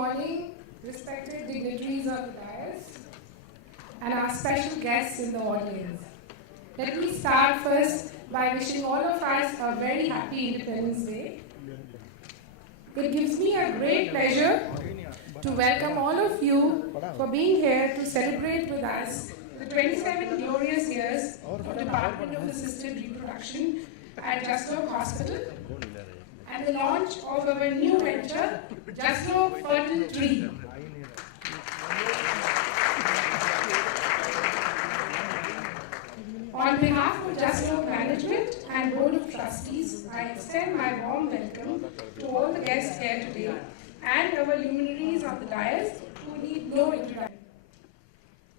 morning, respected dignitaries of the dais, and our special guests in the audience. Let me start first by wishing all of us a very happy Independence Day. It gives me a great pleasure to welcome all of you for being here to celebrate with us the 27 glorious years of Department of Assisted Reproduction at Jaslok Hospital and the launch of our new venture, Jaslok Fertiltress. On behalf of Jaslok Management and Board of Trustees, I extend my warm welcome to all the guests here today and our luminaries of the dais who need no introduction.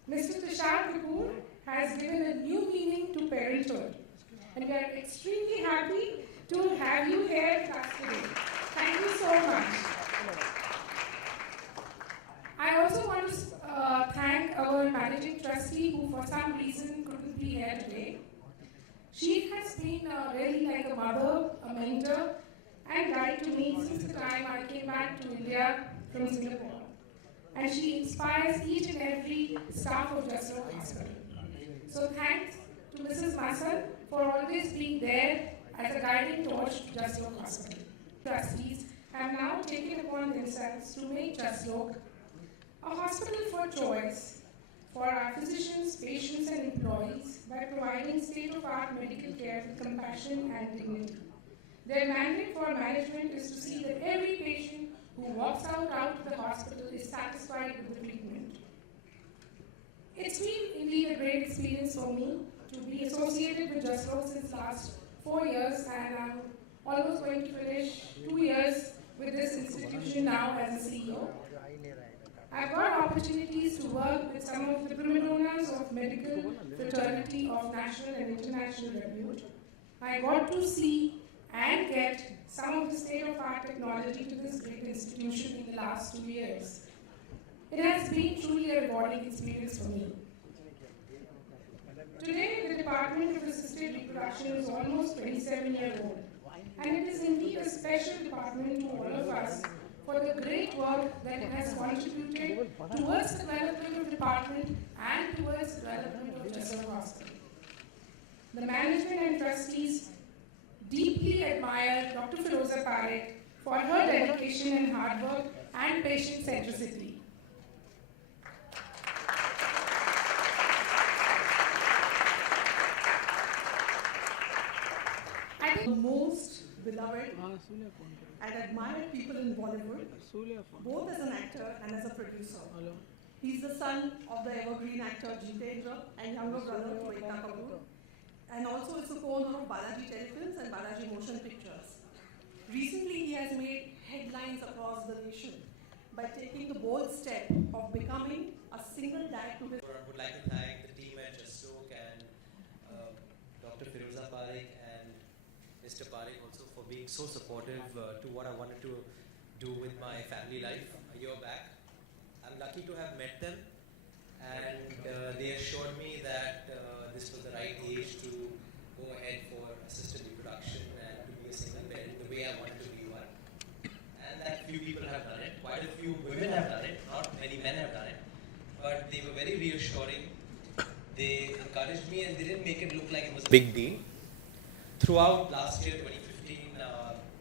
Mr. Tushar Kapoor has given a new meaning to parenthood, and we are extremely happy to have you here with us today. Thank you so much. I also want to thank our managing trustee who for some reason couldn't be here today. She has been really like a mother, a mentor, and guide to me since the time I came back to India from Singapore. And she inspires each and every staff of Jaslok Hospital. So thanks to Mrs. Masal for always being there as a guiding torch to Jaslok Hospital. Trustees have now taken upon themselves to make Jaslok a hospital for choice for our physicians, patients and employees by providing state-of-art medical care with compassion and dignity. Their mandate for management is to see that every patient who walks out of the hospital is satisfied with the treatment. It's been indeed a great experience for me to be associated with Jaslok since last 4 years, and I'm almost going to finish 2 years with this institution now as a CEO. I've got opportunities to work with some of the prima donnas of medical fraternity of national and international repute. I got to see and get some of the state-of-art technology to this great institution in the last 2 years. It has been truly a rewarding experience for me. Today, the Department of Assisted Reproduction is almost 27 years old, and it is indeed a special department to all of us for the great work that it has contributed towards the development of the department and towards the development of Jaslok Hospital. The management and trustees deeply admire Dr. Firoza Parekh for her dedication and hard work and patient centricity. I think the most beloved and admired people in Bollywood, both as an actor and as a producer. He's the son of the evergreen actor Jitendra and younger brother to Kapoor, and also is the co-owner of Balaji Telefilms and Balaji Motion Pictures. Recently, he has made headlines across the nation by taking the bold step of becoming a single dad to his... I would like to thank the team at Jaslok and Dr. Firoza Parekh and Mr. Parekh also for being so supportive to what I wanted to do with my family life a year back. I'm lucky to have met them, and they assured me that this was the right age to go ahead for assisted reproduction and to be a single parent the way I wanted to be one. And that few people have done it, quite a few women have done it, not many men have done it, but they were very reassuring. They encouraged me and they didn't make it look like it was a big deal. Throughout last year, 2015,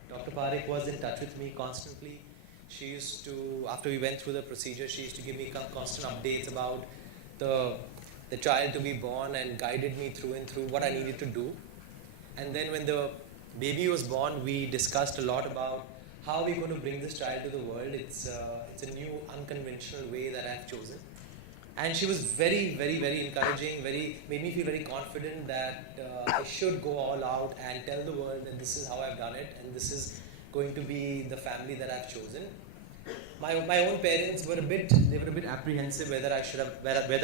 Dr. Parekh was in touch with me constantly. She used to, after we went through the procedure, she used to give me constant updates about the child to be born and guided me through and through what I needed to do. And then when the baby was born, we discussed a lot about how we're going to bring this child to the world. It's a new, unconventional way that I've chosen. And she was very, very, very encouraging, made me feel very confident that I should go all out and tell the world that this is how I've done it and this is going to be the family that I've chosen. My own parents were a bit apprehensive whether I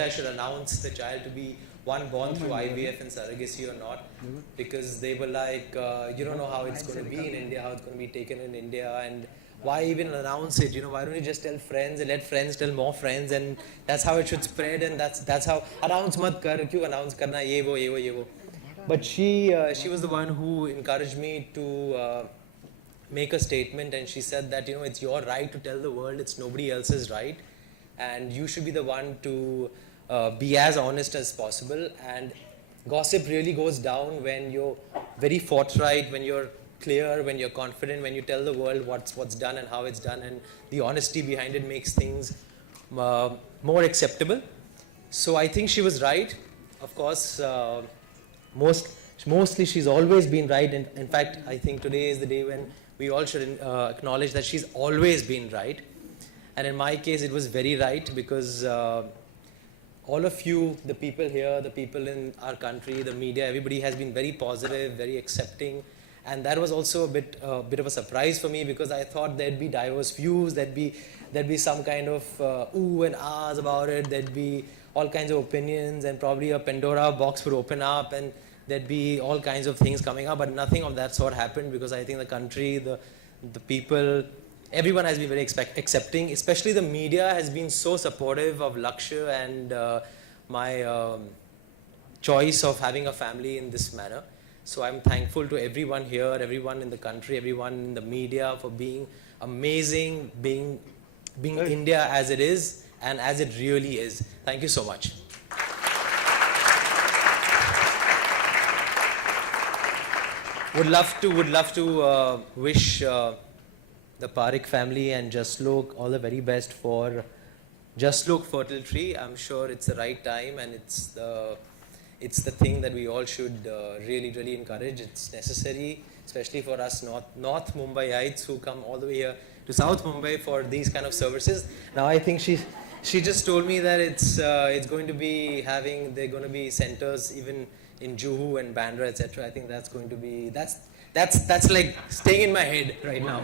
should announce the child to be one born through IVF and surrogacy or not, because they were like, you don't know how it's going to be in India, how it's going to be taken in India, and why even announce it? Why don't you just tell friends and let friends tell more friends, and that's how it should spread, and that's how announce mat kar, kyun announce karna, ye wo. But she was the one who encouraged me to make a statement, and she said that, it's your right to tell the world, it's nobody else's right, and you should be the one to be as honest as possible. And gossip really goes down when you're very forthright, when you're clear, when you're confident, when you tell the world what's done and how it's done, and the honesty behind it makes things more acceptable. So I think she was right. Of course, mostly she's always been right. In fact, I think today is the day when we all should acknowledge that she's always been right. And in my case, it was very right, because all of you, the people here, the people in our country, the media, everybody has been very positive, very accepting. And that was also a bit of a surprise for me, because I thought there'd be diverse views, there'd be some kind of ooh and ahs about it, there'd be all kinds of opinions, and probably a Pandora box would open up, and there'd be all kinds of things coming up. But nothing of that sort happened, because I think the country, the people, everyone has been very accepting. Especially the media has been so supportive of Lakshya and my choice of having a family in this manner. So I'm thankful to everyone here, everyone in the country, everyone in the media for being amazing, being India as it is and as it really is. Thank you so much. Would love to wish the Parekh family and Jaslok all the very best for Jaslok Fertiltress. I'm sure it's the right time, and it's the thing that we all should really encourage. It's necessary, especially for us North Mumbaiites who come all the way here to South Mumbai for these kind of services. Now I think she just told me that it's going to be they're going to be centers even in Juhu and Bandra, etc. I think that's going to be that's like staying in my head right now.